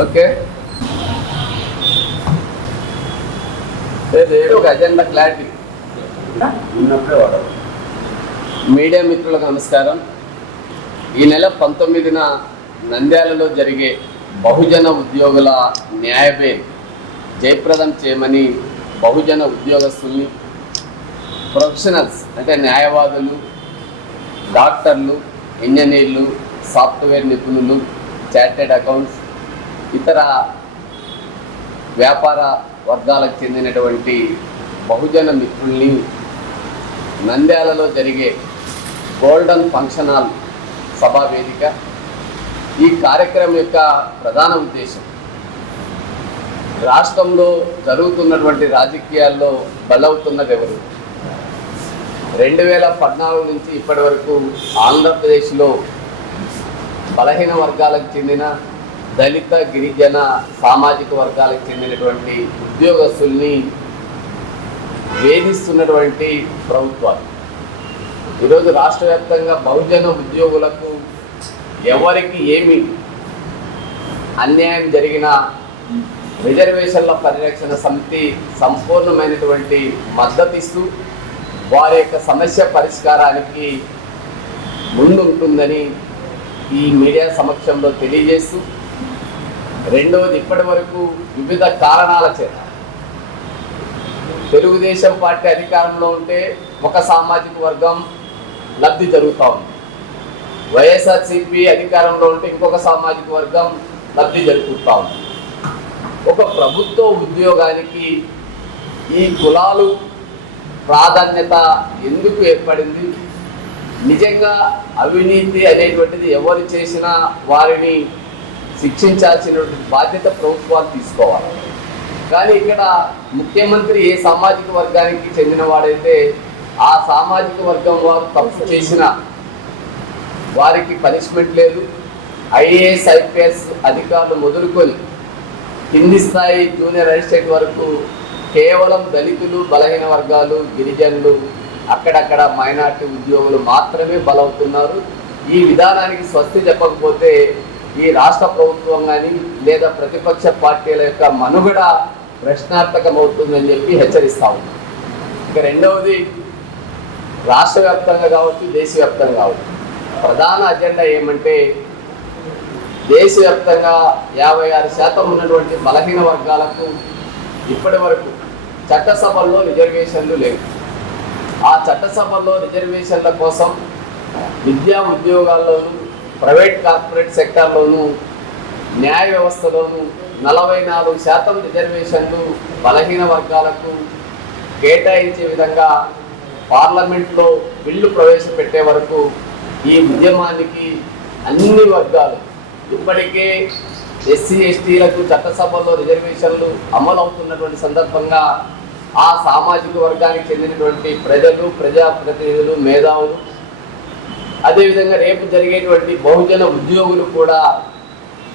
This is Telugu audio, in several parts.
ఓకే, ఒక అజెండా క్లారిటీ. మీడియా మిత్రులకు నమస్కారం. ఈ నెల 19న నంద్యాలలో జరిగే బహుజన ఉద్యోగుల న్యాయ బెయిల్ జయప్రదం చేయమని బహుజన ఉద్యోగస్తుల్ని, ప్రొఫెషనల్స్ అంటే న్యాయవాదులు, డాక్టర్లు, ఇంజనీర్లు, సాఫ్ట్వేర్ నిపుణులు, చార్టెడ్ అకౌంట్స్, ఇతర వ్యాపార వర్గాలకు చెందినటువంటి బహుజన మిత్రుల్ని నంద్యాలలో జరిగే గోల్డెన్ ఫంక్షన్ హాల్ సభా వేదిక. ఈ కార్యక్రమం యొక్క ప్రధాన ఉద్దేశం రాష్ట్రంలో జరుగుతున్నటువంటి రాజకీయాల్లో బలవుతున్నది ఎవరు? 2014 నుంచి ఇప్పటి వరకు ఆంధ్రప్రదేశ్లో బలహీన వర్గాలకు చెందిన దళిత, గిరిజన సామాజిక వర్గాలకు చెందినటువంటి ఉద్యోగస్తుల్ని వేధిస్తున్నటువంటి ప్రభుత్వాలు. ఈరోజు రాష్ట్ర వ్యాప్తంగా బహుజన ఉద్యోగులకు ఎవరికి ఏమి అన్యాయం జరిగినా రిజర్వేషన్ల పరిరక్షణ సమితి సంపూర్ణమైనటువంటి మద్దతిస్తూ వారి యొక్క సమస్య పరిష్కారానికి ముందుంటుందని ఈ మీడియా సమక్షంలో తెలియజేస్తూ, రెండవది, ఇప్పటి వరకు వివిధ కారణాల చేత తెలుగుదేశం పార్టీ అధికారంలో ఉంటే ఒక సామాజిక వర్గం లబ్ధి జరుగుతూ ఉంది, వైఎస్ఆర్సీపీ అధికారంలో ఉంటే ఇంకొక సామాజిక వర్గం లబ్ధి జరుగుతూ ఉంది. ఒక ప్రభుత్వ ఉద్యోగానికి ఈ కులాలు ప్రాధాన్యత ఎందుకు ఏర్పడింది? నిజంగా అవినీతి అనేటువంటిది ఎవరు చేసినా వారిని శిక్షించాల్సినటువంటి బాధ్యత ప్రభుత్వాలు తీసుకోవాలి. కానీ ఇక్కడ ముఖ్యమంత్రి ఏ సామాజిక వర్గానికి చెందిన వాడైతే ఆ సామాజిక వర్గం వారు తప్పు చేసిన వారికి పనిష్మెంట్ లేదు. ఐఏఎస్, ఐపీఎస్ అధికారులు మొదలుకొని కింది స్థాయి జూనియర్ అసిస్టెంట్ వరకు కేవలం దళితులు, బలహీన వర్గాలు, గిరిజనులు, అక్కడక్కడ మైనార్టీ ఉద్యోగులు మాత్రమే బలవుతున్నారు. ఈ విధానానికి స్వస్తి చెప్పకపోతే ఈ రాష్ట్ర ప్రభుత్వం కానీ లేదా ప్రతిపక్ష పార్టీల యొక్క మనుగడ ప్రశ్నార్థకమవుతుందని చెప్పి హెచ్చరిస్తా ఉన్నాం. ఇక రెండవది, రాష్ట్ర వ్యాప్తంగా కావచ్చు, దేశవ్యాప్తంగా కావచ్చు, ప్రధాన అజెండా ఏమంటే దేశవ్యాప్తంగా 56% ఉన్నటువంటి బలహీన వర్గాలకు ఇప్పటి వరకు చట్టసభల్లో రిజర్వేషన్లు లేవు. ఆ చట్టసభల్లో రిజర్వేషన్ల కోసం విద్యా ఉద్యోగాల్లోనూ, ప్రైవేట్ కార్పొరేట్ సెక్టార్లోనూ, న్యాయ వ్యవస్థలోనూ 44% రిజర్వేషన్లు బలహీన వర్గాలకు కేటాయించే విధంగా పార్లమెంట్లో బిల్లు ప్రవేశపెట్టే వరకు ఈ ఉద్యమానికి అన్ని వర్గాలు, ఇప్పటికే ఎస్సీ ఎస్టీలకు చట్టసభలో రిజర్వేషన్లు అమలు అవుతున్నటువంటి సందర్భంగా ఆ సామాజిక వర్గానికి చెందినటువంటి ప్రజలు, ప్రజాప్రతినిధులు, మేధావులు, అదేవిధంగా రేపు జరిగేటువంటి బహుజన ఉద్యోగులు కూడా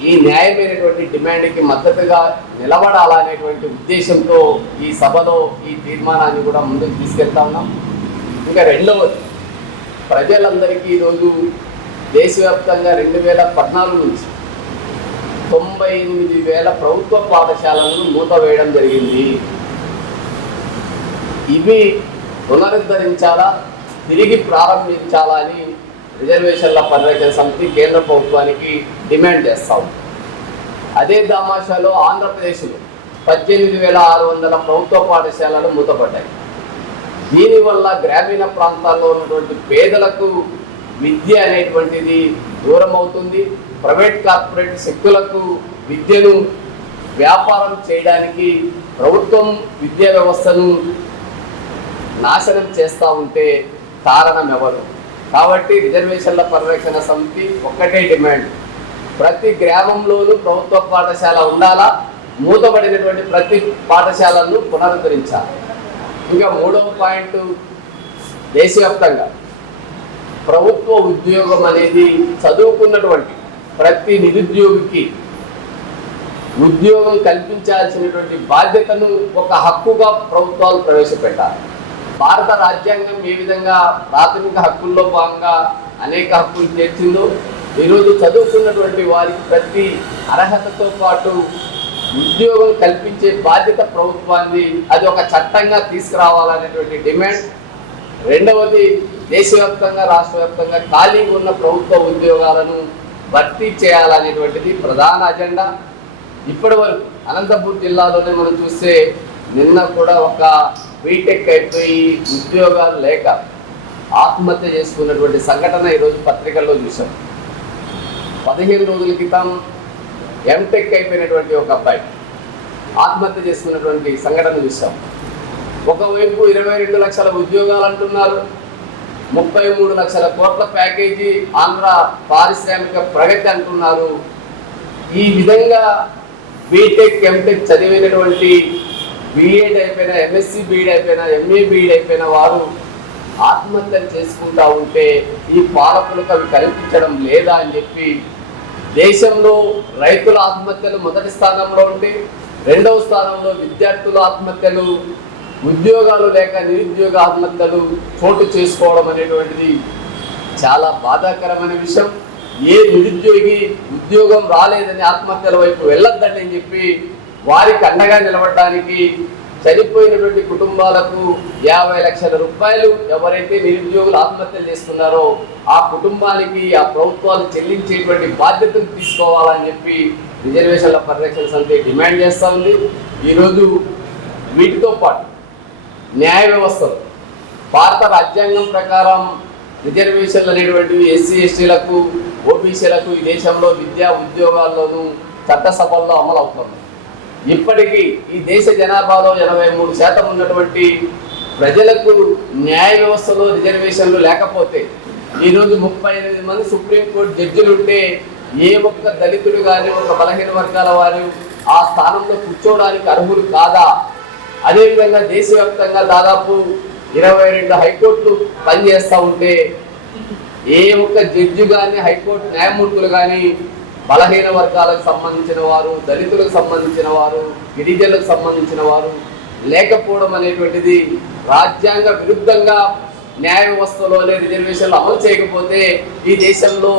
ఈ న్యాయమైనటువంటి డిమాండ్కి మద్దతుగా నిలబడాలనేటువంటి ఉద్దేశంతో ఈ సభలో ఈ తీర్మానాన్ని కూడా ముందుకు తీసుకెళ్తా ఉన్నాం. ఇంకా రెండవది, ప్రజలందరికీ ఈరోజు దేశవ్యాప్తంగా 2014 నుంచి 98,000 ప్రభుత్వ పాఠశాలలను మూతవేయడం జరిగింది. ఇవి పునరుద్ధరించాలా, తిరిగి ప్రారంభించాలా అని రిజర్వేషన్ల పరిరక్షణ సమితి కేంద్ర ప్రభుత్వానికి డిమాండ్ చేస్తాం. అదే దామాషాలో ఆంధ్రప్రదేశ్లో 18,600 ప్రభుత్వ పాఠశాలలు మూతపడ్డాయి. దీనివల్ల గ్రామీణ ప్రాంతాల్లో ఉన్నటువంటి పేదలకు విద్య అనేటువంటిది దూరం అవుతుంది. ప్రైవేట్ కార్పొరేట్ శక్తులకు విద్యను వ్యాపారం చేయడానికి ప్రభుత్వం విద్యా వ్యవస్థను నాశనం చేస్తూ ఉంటే కారణం ఎవరు? కాబట్టి రిజర్వేషన్ల పరిరక్షణ సమితి ఒక్కటే డిమాండ్, ప్రతి గ్రామంలోనూ ప్రభుత్వ పాఠశాల ఉండాలా, మూతబడినటువంటి ప్రతి పాఠశాలను పునరుద్ధరించాలి. ఇంకా మూడవ పాయింట్, దేశవ్యాప్తంగా ప్రభుత్వ ఉద్యోగం అనేది చదువుకున్నటువంటి ప్రతి నిరుద్యోగికి ఉద్యోగం కల్పించాల్సినటువంటి బాధ్యతను ఒక హక్కుగా ప్రభుత్వాలు ప్రవేశపెట్టాలి. భారత రాజ్యాంగం ఏ విధంగా ప్రాథమిక హక్కుల్లో భాగంగా అనేక హక్కులు చేర్చిందో ఈరోజు చదువుకున్నటువంటి వారికి ప్రతి అర్హతతో పాటు ఉద్యోగం కల్పించే బాధ్యత ప్రభుత్వాన్ని, అది ఒక చట్టంగా తీసుకురావాలనేటువంటి డిమాండ్. రెండవది, దేశవ్యాప్తంగా రాష్ట్ర వ్యాప్తంగా ఖాళీగా ఉన్న ప్రభుత్వ ఉద్యోగాలను భర్తీ చేయాలనేటువంటిది ప్రధాన అజెండా. ఇప్పటి వరకు అనంతపూర్ జిల్లాలోనే మనం చూస్తే నిన్న కూడా ఒక బీటెక్ అయిపోయి ఉద్యోగాలు లేక ఆత్మహత్య చేసుకున్నటువంటి సంఘటన ఈరోజు పత్రికల్లో చూసాం. 15 రోజుల క్రితం ఎంటెక్ అయిపోయినటువంటి ఒక అబ్బాయి ఆత్మహత్య చేసుకున్నటువంటి సంఘటన చూసాం. ఒకవైపు 22 లక్షల ఉద్యోగాలు అంటున్నారు, 33 లక్షల కోట్ల ప్యాకేజీ ఆంధ్ర పారిశ్రామిక ప్రగతి అంటున్నారు. ఈ విధంగా బీటెక్ ఎంటెక్ చదివినటువంటి బీఎడ్ అయిపోయిన, ఎంఎస్సి బీఎడ్ అయిపోయిన, ఎంఏ బీఎడ్ అయిపోయిన వారు ఆత్మహత్యలు చేసుకుంటా ఉంటే ఈ పాలకులకు అవి కల్పించడం లేదా అని చెప్పి దేశంలో రైతుల ఆత్మహత్యలు మొదటి స్థానంలో ఉంటే, రెండవ స్థానంలో విద్యార్థుల ఆత్మహత్యలు, ఉద్యోగాలు లేక నిరుద్యోగ ఆత్మహత్యలు చోటు చేసుకోవడం అనేటువంటిది చాలా బాధాకరమైన విషయం. ఏ నిరుద్యోగి ఉద్యోగం రాలేదని ఆత్మహత్యల వైపు వెళ్ళొద్దని అని చెప్పి వారికి అండగా నిలబడడానికి చనిపోయినటువంటి కుటుంబాలకు 50 లక్షల రూపాయలు ఎవరైతే నిరుద్యోగులు ఆత్మహత్యలు చేస్తున్నారో ఆ కుటుంబానికి ఆ ప్రభుత్వాలు చెల్లించేటువంటి బాధ్యతను తీసుకోవాలని చెప్పి రిజర్వేషన్ల పరిరక్షణ సమితి డిమాండ్ చేస్తూ ఉంది. ఈరోజు వీటితో పాటు న్యాయ వ్యవస్థలు, భారత రాజ్యాంగం ప్రకారం రిజర్వేషన్లు అనేటువంటివి ఎస్సీ ఎస్టీలకు, ఓబీసీలకు ఈ దేశంలో విద్యా ఉద్యోగాల్లోనూ చట్టసభల్లో అమలు అవుతుంది. ఇప్పటికీ ఈ దేశ జనాభాలో 83% ఉన్నటువంటి ప్రజలకు న్యాయ వ్యవస్థలో రిజర్వేషన్లు లేకపోతే, ఈరోజు 38 మంది సుప్రీంకోర్టు జడ్జిలు ఉంటే ఏ ఒక్క దళితుడు కానీ ఒక బలహీన వర్గాల వారు ఆ స్థానంలో కూర్చోవడానికి అర్హులు కాదా? అదేవిధంగా దేశవ్యాప్తంగా దాదాపు 22 హైకోర్టులు పనిచేస్తూ ఉంటే ఏ ఒక్క జడ్జి కానీ, హైకోర్టు న్యాయమూర్తులు కానీ బలహీన వర్గాలకు సంబంధించిన వారు, దళితులకు సంబంధించిన వారు, గిరిజనులకు సంబంధించిన వారు లేకపోవడం అనేటువంటిది రాజ్యాంగ విరుద్ధంగా న్యాయ వ్యవస్థలోనే రిజర్వేషన్లు అమలు చేయకపోతే ఈ దేశంలో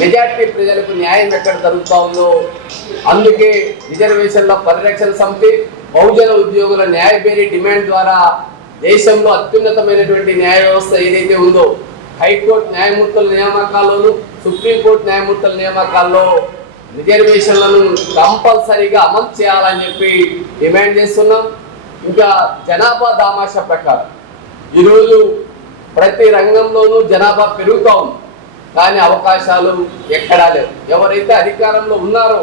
మెజారిటీ ప్రజలకు న్యాయం ఎక్కడ జరుగుతూ ఉందో, అందుకే రిజర్వేషన్ల పరిరక్షణ సమితి బహుజన ఉద్యోగుల న్యాయబేరీ డిమాండ్ ద్వారా దేశంలో అత్యున్నతమైనటువంటి న్యాయ వ్యవస్థ ఏదైతే ఉందో, హైకోర్టు న్యాయమూర్తుల నియామకాల్లోనూ సుప్రీంకోర్టు న్యాయమూర్తుల నియామకాల్లో రిజర్వేషన్లను కంపల్సరీగా అమలు చేయాలని చెప్పి డిమాండ్ చేస్తున్నాం. ఇంకా జనాభా దామాషా ప్రకారం ఈరోజు ప్రతి రంగంలోనూ జనాభా పెరుగుతూ ఉంది, కానీ అవకాశాలు ఎక్కడా లేవు. ఎవరైతే అధికారంలో ఉన్నారో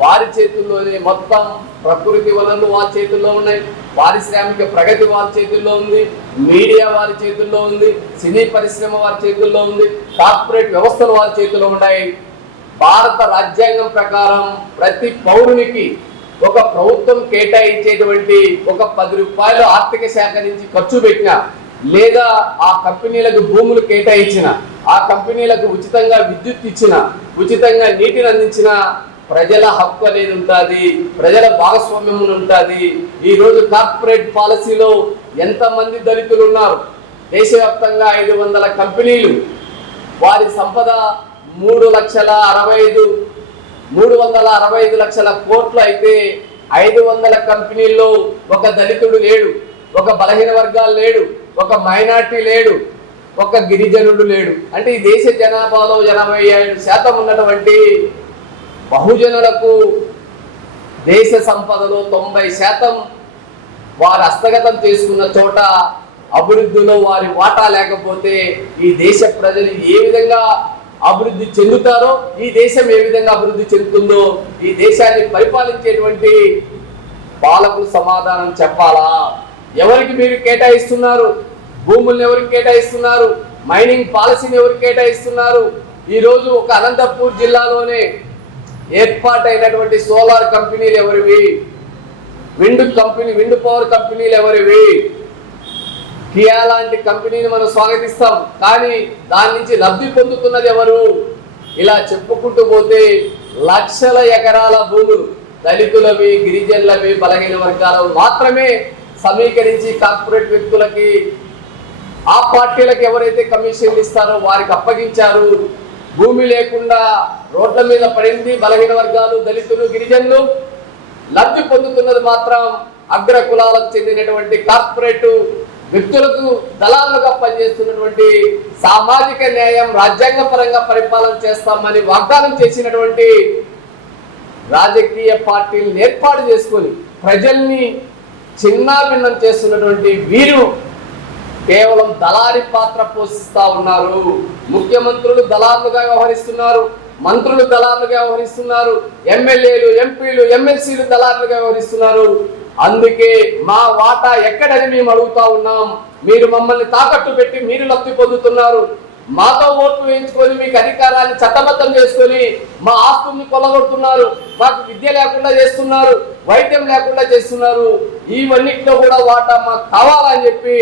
వారి చేతుల్లోనే మొత్తం ప్రకృతి వనరులు వారి చేతుల్లో ఉన్నాయి, పారిశ్రామిక ప్రగతి వారి చేతుల్లో ఉంది, మీడియా వారి చేతుల్లో ఉంది, సినీ పరిశ్రమ వారి చేతుల్లో ఉంది, కార్పొరేట్ వ్యవస్థలు వారి చేతుల్లో ఉన్నాయి. భారత రాజ్యాంగం ప్రకారం ప్రతి పౌరునికి ఒక ప్రభుత్వం కేటాయించేటువంటి ఒక 10 రూపాయలు ఆర్థిక శాఖ నుంచి ఖర్చు పెట్టినా, లేదా ఆ కంపెనీలకు భూములు కేటాయించిన, ఆ కంపెనీలకు ఉచితంగా విద్యుత్ ఇచ్చిన, ఉచితంగా నీటిని అందించిన ప్రజల హక్కు అనేది ఉంటుంది, ప్రజల భాగస్వామ్యం ఉంటుంది. ఈరోజు కార్పొరేట్ పాలసీలో ఎంతమంది దళితులు ఉన్నారు? దేశవ్యాప్తంగా 500 కంపెనీలు, వారి సంపద 365 లక్షల కోట్లు అయితే 500 కంపెనీల్లో ఒక దళితుడు లేడు, ఒక బలహీన వర్గాలు లేడు, ఒక మైనార్టీ లేడు, ఒక గిరిజనుడు లేడు. అంటే ఈ దేశ జనాభాలో 87% ఉన్నటువంటి బహుజనులకు దేశ సంపదలో 90% వారు హస్తగతం చేసుకున్న చోట అభివృద్ధిలో వారి వాటా లేకపోతే ఈ దేశ ప్రజలు ఏ విధంగా అభివృద్ధి చెందుతారో, ఈ దేశం ఏ విధంగా అభివృద్ధి చెందుతుందో ఈ దేశాన్ని పరిపాలించేటువంటి పాలకులు సమాధానం చెప్పాలా? ఎవరికి మీరు కేటాయిస్తున్నారు? భూములను ఎవరికి కేటాయిస్తున్నారు? మైనింగ్ పాలసీని ఎవరికి కేటాయిస్తున్నారు? ఈరోజు ఒక అనంతపూర్ జిల్లాలోనే ఏర్పాటైనటువంటి సోలార్ కంపెనీలు ఎవరివి? విండ్ పవర్ కంపెనీలు ఎవరివి? కియా లాంటి కంపెనీని మనం స్వాగతిస్తాం, కానీ దాని నుంచి లబ్ధి పొందుతున్నది ఎవరు? ఇలా చెప్పుకుంటూ పోతే లక్షల ఎకరాల భూములు దళితులవి, గిరిజనులవి, బలహీన వర్గాలవి మాత్రమే సమీకరించి కార్పొరేట్ వ్యక్తులకి, ఆ పార్టీలకు ఎవరైతే కమిషన్లు ఇస్తారో వారికి అప్పగించారు. భూమి లేకుండా రోడ్ల మీద పడింది. బలహీన వర్గాలు, దళితులు, గిరిజనులు లబ్ధి పొందుతున్నది మాత్రం అగ్ర కులాలకు చెందినటువంటి కార్పొరేట్ వ్యక్తులకు దళాలుగా పనిచేస్తున్నటువంటి సామాజిక న్యాయం రాజ్యాంగపరంగా పరిపాలన చేస్తామని వాగ్దానం చేసినటువంటి రాజకీయ పార్టీలను ఏర్పాటు చేసుకొని ప్రజల్ని చిన్నాభిన్నం చేస్తున్నటువంటి వీరు కేవలం దళారి పాత్ర పోషిస్తా ఉన్నారు. ముఖ్యమంత్రులు దళారులుగా వ్యవహరిస్తున్నారు, మంత్రులు దళారులుగా వ్యవహరిస్తున్నారు, ఎమ్మెల్యేలు, ఎంపీలు, ఎమ్మెల్సీలు దళారులుగా వ్యవహరిస్తున్నారు. అందుకే మా వాటా ఎక్కడని మేము అడుగుతా ఉన్నాం. మీరు మమ్మల్ని తాకట్టు పెట్టి మీరు లబ్ధి పొందుతున్నారు. మాతో ఓట్లు వేయించుకొని మీకు అధికారాన్ని చట్టబద్ధం చేసుకొని మా ఆస్తుల్ని కొల్లగొడుతున్నారు. మాకు విద్య లేకుండా చేస్తున్నారు, వైద్యం లేకుండా చేస్తున్నారు. ఇవన్నిట్లో కూడా వాటా మాకు కావాలని చెప్పి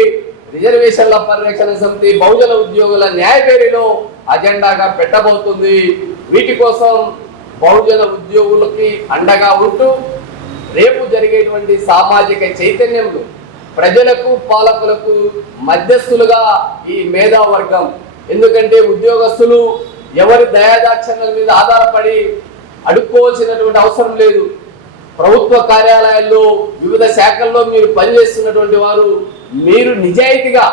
రిజర్వేషన్ల పరిరక్షణ సమితి బహుజన ఉద్యోగుల న్యాయబేరిలో అజెండాగా పెట్టబోతుంది. వీటి కోసం బహుజన ఉద్యోగులకి అండగా ఉంటూ రేపు జరిగేటువంటి సామాజిక చైతన్యంలో ప్రజలకు పాలకులకు మధ్యస్థులుగా ఈ మేధావర్గం, ఎందుకంటే ఉద్యోగస్తులు ఎవరి దయాదాక్షణ్యాల మీద ఆధారపడి అడుక్కోవాల్సినటువంటి అవసరం లేదు. ప్రభుత్వ కార్యాలయాల్లో వివిధ శాఖల్లో మీరు పనిచేస్తున్నటువంటి వారు మీరు నిజాయితీగా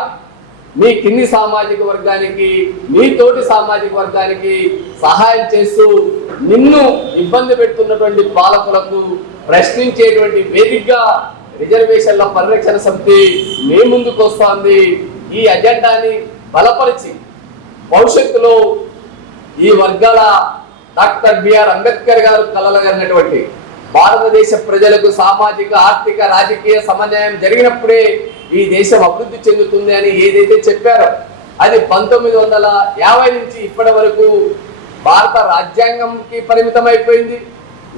మీ కింది సామాజిక వర్గానికి, మీ తోటి సామాజిక వర్గానికి సహాయం చేస్తూ నిన్ను ఇబ్బంది పెడుతున్నటువంటి పాలకులకు ప్రశ్నించేటువంటి వేదికగా రిజర్వేషన్ల పరిరక్షణ సమితి మీ ముందుకు వస్తోంది. ఈ అజెండాని బలపరిచి భవిష్యత్తులో ఈ వర్గాల డాక్టర్ బిఆర్ అంబేద్కర్ గారు కలలుగన్నటువంటి భారతదేశ ప్రజలకు సామాజిక, ఆర్థిక, రాజకీయ సమన్వయం జరిగినప్పుడే ఈ దేశం అభివృద్ధి చెందుతుంది అని ఏదైతే చెప్పారో అది 1950 నుంచి ఇప్పటి వరకు భారత రాజ్యాంగంకి పరిమితం అయిపోయింది.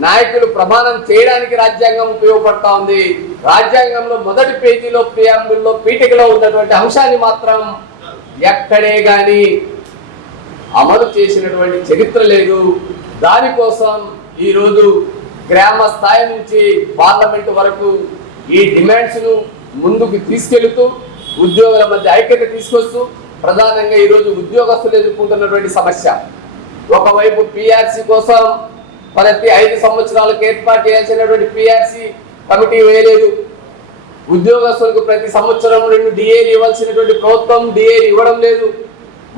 నాయకులు ప్రమాణం చేయడానికి రాజ్యాంగం ఉపయోగపడతా ఉంది. రాజ్యాంగంలో మొదటి పేజీలో ప్రియాంబుల్లో పీఠికలో ఉన్నటువంటి అంశాన్ని మాత్రం ఎక్కడే గాని అమలు చేసినటువంటి చరిత్ర లేదు. దానికోసం ఈరోజు గ్రామ స్థాయి నుంచి పార్లమెంటు వరకు ఈ డిమాండ్స్ను ముందుకు తీసుకెళ్తూ ఉద్యోగుల మధ్య ఐక్యత తీసుకొస్తూ ప్రధానంగా ఈరోజు ఉద్యోగస్తులు ఎదుర్కొంటున్నటువంటి సమస్య, ఒకవైపు పిఆర్సీ కోసం ప్రతి 5 సంవత్సరాలకు ఏర్పాటు చేయాల్సినటువంటి పిఆర్సీ కమిటీ వేయలేదు. ఉద్యోగస్తులకు ప్రతి సంవత్సరం 2 డిఏలు ఇవ్వాల్సినటువంటి ప్రభుత్వం డిఏలు ఇవ్వడం లేదు.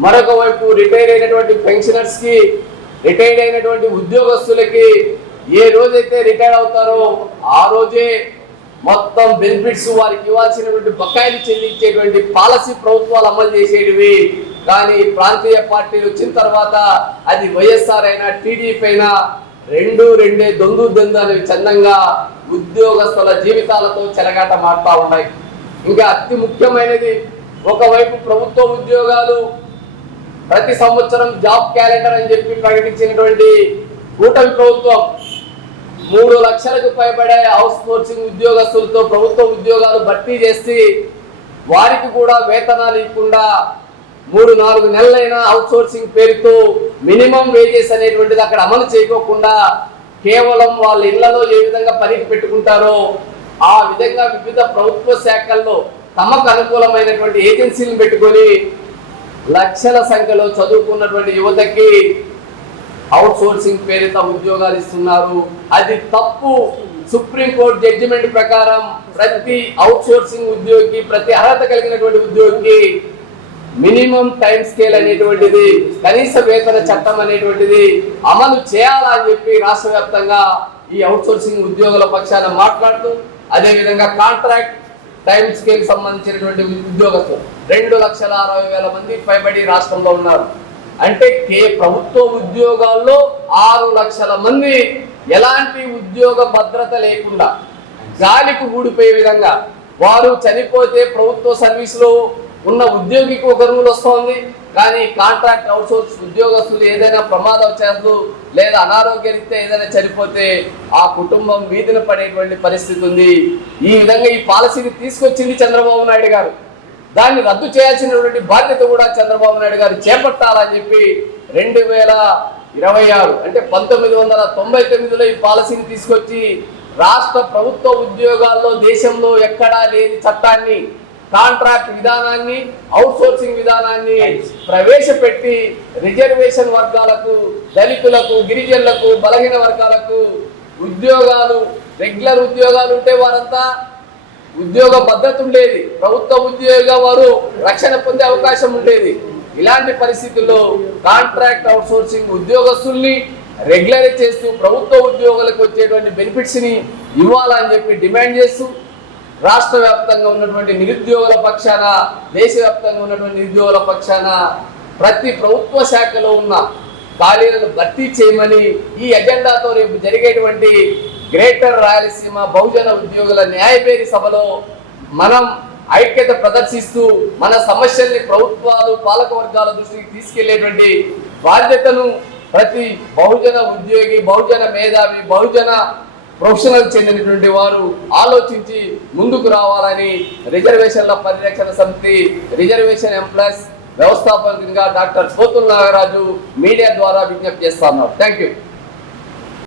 మరొక వైపు రిటైర్ అయినటువంటి పెన్షనర్స్ కి, రిటైర్డ్ అయినటువంటి ఉద్యోగస్తులకి ఏ రోజైతే రిటైర్ అవుతారో ఆ రోజే మొత్తం బెనిఫిట్స్ వారికి ఇవ్వాల్సినటువంటి బకాయిలు చెల్లించేటువంటి పాలసీ ప్రభుత్వాలు అమలు చేసేటివి. కానీ ప్రాంతీయ పార్టీలు వచ్చిన తర్వాత అది వైఎస్ఆర్ అయినా టీడీపీ అయినా రెండే దొందు అనేవి చందంగా ఉద్యోగస్తుల జీవితాలతో చెలగాట మారుతా ఉన్నాయి. ఇంకా అతి ముఖ్యమైనది, ఒకవైపు ప్రభుత్వ ఉద్యోగాలు ప్రతి సంవత్సరం జాబ్ క్యాలెండర్ అని చెప్పి ప్రకటించినటువంటి కూటమి ప్రభుత్వం 3 లక్షలకు పైబడే హౌస్ సోర్సింగ్ ఉద్యోగస్తులతో ప్రభుత్వ ఉద్యోగాలు భర్తీ చేసి వారికి కూడా వేతనాలు ఇవ్వకుండా 3-4 నెలలైనా అవుట్ సోర్సింగ్ పేరుతో మినిమం వేజెస్ అనేటువంటిది అక్కడ అమలు చేయకోకుండా కేవలం వాళ్ళ ఇళ్లలో ఏ విధంగా పనికి పెట్టుకుంటారో ఆ విధంగా వివిధ ప్రభుత్వ శాఖల్లో తమకు అనుకూలమైనటువంటి ఏజెన్సీలను పెట్టుకొని లక్షల సంఖ్యలో చదువుకున్నటువంటి యువతకి అవుట్ సోర్సింగ్ పేరుతో ఉద్యోగాలు ఇస్తున్నారు. అది తప్పు. సుప్రీంకోర్టు జడ్జిమెంట్ ప్రకారం ప్రతి అవుట్ సోర్సింగ్ ఉద్యోగికి, ప్రతి అర్హత కలిగినటువంటి ఉద్యోగికి మినిమం టైం స్కేల్ అనేటువంటిది, కనీస వేతన చట్టం అనేటువంటిది అమలు చేయాలని చెప్పి రాష్ట్ర వ్యాప్తంగా ఈ అవుట్ సోర్సింగ్ ఉద్యోగుల పక్షాన మాట్లాడుతూ, అదేవిధంగా కాంట్రాక్ట్ టైం స్కేల్ సంబంధించినటువంటి ఉద్యోగస్తులు 2,60,000 మంది పైబడి రాష్ట్రంలో ఉన్నారు. అంటే ప్రభుత్వ ఉద్యోగాల్లో 6 లక్షల మంది ఎలాంటి ఉద్యోగ భద్రత లేకుండా గాలికి ఊడిపోయే విధంగా, వారు చనిపోతే ప్రభుత్వ సర్వీసులో ఉన్న ఉద్యోగికి ఒక రూల్ వస్తుంది, కానీ కాంట్రాక్ట్ అవుట్సోర్స్ ఉద్యోగస్తులు ఏదైనా ప్రమాదవశాత్తు లేదా అనారోగ్యరీత్యా ఏదైనా చనిపోతే ఆ కుటుంబం వీధిన పడేటువంటి పరిస్థితి ఉంది. ఈ విధంగా ఈ పాలసీని తీసుకొచ్చింది చంద్రబాబు నాయుడు గారు. దాన్ని రద్దు చేయాల్సినటువంటి బాధ్యత కూడా చంద్రబాబు నాయుడు గారు చేపట్టాలని చెప్పి 2026 అంటే 1999లో ఈ పాలసీని తీసుకొచ్చి రాష్ట్ర ప్రభుత్వ ఉద్యోగాల్లో దేశంలో ఎక్కడా లేని చట్టాన్ని కాంట్రాక్ట్ విధానాన్ని, అవుట్ సోర్సింగ్ విధానాన్ని ప్రవేశపెట్టి రిజర్వేషన్ వర్గాలకు, దళితులకు, గిరిజనులకు, బలహీన వర్గాలకు ఉద్యోగాలు, రెగ్యులర్ ఉద్యోగాలు ఉంటే వారంతా ఉద్యోగ భద్రత ఉండేది, ప్రభుత్వ ఉద్యోగ వారు రక్షణ పొందే అవకాశం ఉండేది. ఇలాంటి పరిస్థితుల్లో కాంట్రాక్ట్ అవుట్ సోర్సింగ్ ఉద్యోగస్తుల్ని రెగ్యులరైజ్ చేస్తూ ప్రభుత్వ ఉద్యోగులకు వచ్చేటువంటి బెనిఫిట్స్ ని ఇవ్వాలని చెప్పి డిమాండ్ చేస్తూ రాష్ట్ర వ్యాప్తంగా ఉన్నటువంటి నిరుద్యోగుల పక్షాన, దేశవ్యాప్తంగా ఉన్నటువంటి నిరుద్యోగుల పక్షాన ప్రతి ప్రభుత్వ శాఖలో ఉన్న ఖాళీలను భర్తీ చేయమని ఈ ఎజెండాతో రేపు జరిగేటువంటి గ్రేటర్ రాయలసీమ బహుజన ఉద్యోగుల న్యాయబేరి సభలో మనం ఐక్యత ప్రదర్శిస్తూ మన సమస్యల్ని ప్రభుత్వాలు, పాలక వర్గాల దృష్టికి తీసుకెళ్లేటువంటి బాధ్యతను ప్రతి బహుజన ఉద్యోగి, బహుజన మేధావి, బహుజన ప్రొఫెషనల్ చెందినటువంటి వారు ఆలోచించి ముందుకు రావాలని రిజర్వేషన్ల పరిరక్షణ సమితి రిజర్వేషన్ ఎంప్లాయీస్ వ్యవస్థాపకంగా డాక్టర్ పోతుల నాగరాజు మీడియా ద్వారా విజ్ఞప్తి చేస్తున్నారు. Thank you.